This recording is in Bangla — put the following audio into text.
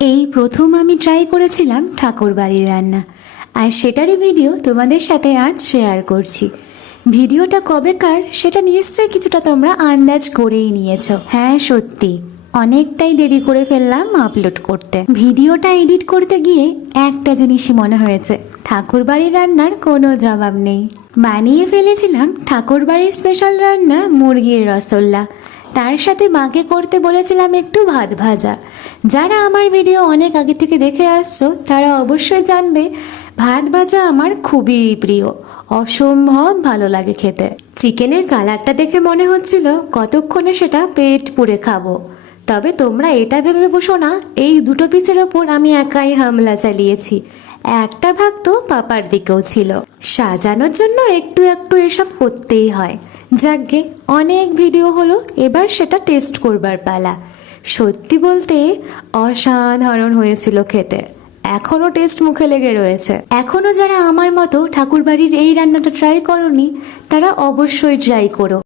এই প্রথম আমি ট্রাই করেছিলাম ঠাকুর বাড়ির রান্না, আর সেটারই ভিডিও তোমাদের সাথে আজ শেয়ার করছি। ভিডিওটা কবেকার সেটা নিশ্চয়ই কিছুটা তোমরা আন্দাজ করেই নিয়েছো। হ্যাঁ, সত্যি অনেকটাই দেরি করে ফেললাম আপলোড করতে। ভিডিওটা এডিট করতে গিয়ে একটা জিনিসই মনে হয়েছে, ঠাকুর বাড়ির রান্নার কোনো জবাব নেই। বানিয়ে ফেলেছিলাম ঠাকুর বাড়ির স্পেশাল রান্না মুরগির রসগোল্লা, তার সাথে মাকে করতে বলেছিলাম একটু ভাত ভাজা। যারা আমার ভিডিও অনেক আগে থেকে দেখে আসছো তারা অবশ্যই জানবে ভাত ভাজা আমার খুবই প্রিয়, অসম্ভব ভালো লাগে খেতে। চিকেনের কালারটা দেখে মনে হচ্ছিল কতক্ষণে সেটা পেট পুড়ে খাবো। তবে তোমরা এটা ভেবে বসো না এই দুটো পিসের ওপর আমি একাই হামলা চালিয়েছি, একটা ভাগ তো পাপার দিকেও ছিল। সাজানোর জন্য একটু একটু এসব করতেই হয়। যাকগে, অনেক ভিডিও হলো, এবার সেটা টেস্ট করবার পালা। সত্যি বলতে অসাধারণ হয়েছিল খেতে, এখনো টেস্ট মুখে লেগে রয়েছে। এখনো যারা আমার মতো ঠাকুরবাড়ির এই রান্নাটা ট্রাই করোনি তারা অবশ্যই ট্রাই করো।